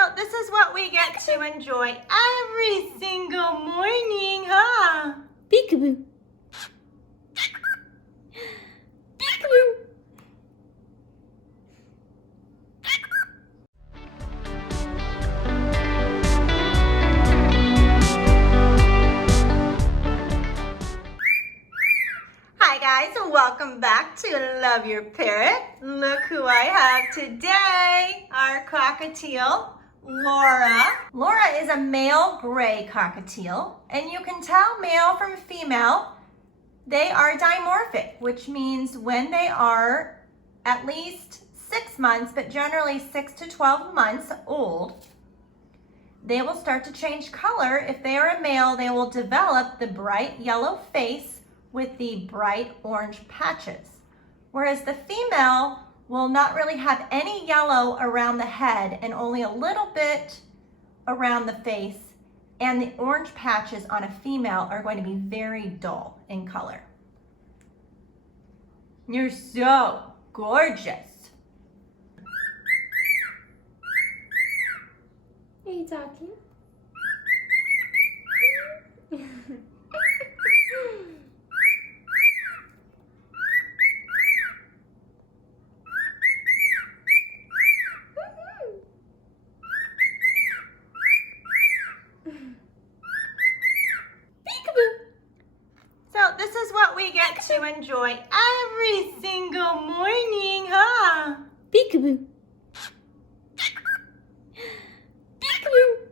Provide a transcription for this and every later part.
So this is what we get to enjoy every single morning, huh? Peekaboo. Peekaboo. Hi guys, welcome back to Love Your Parrot. Look who I have today, our cockatiel, Laura. Laura is a male gray cockatiel, and you can tell male from female. They are dimorphic, which means when they are at least 6 months, but generally 6 to 12 months old, they will start to change color. If they are a male, they will develop the bright yellow face with the bright orange patches. Whereas the female will not really have any yellow around the head and only a little bit around the face, and the orange patches on a female are going to be very dull in color. You're so gorgeous. Are you talking? So this is what we get to enjoy every single morning, huh? Peekaboo. Peekaboo.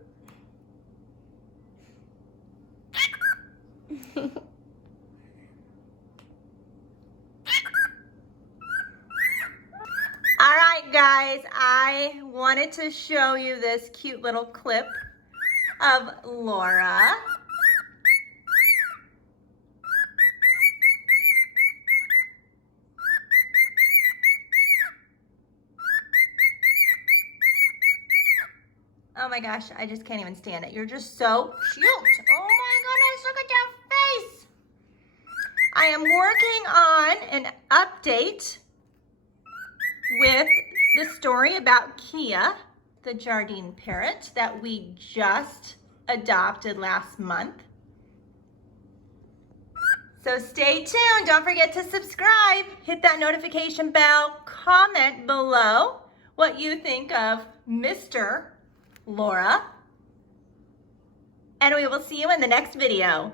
All right, guys, I wanted to show you this cute little clip of Laura. Oh my gosh, I just can't even stand it. You're just so cute. Oh my goodness, look at that face. I am working on an update with the story about Kia, the Jardine parrot that we just adopted last month. So stay tuned. Don't forget to subscribe, hit that notification bell, comment below what you think of Mr. Laura, and we will see you in the next video.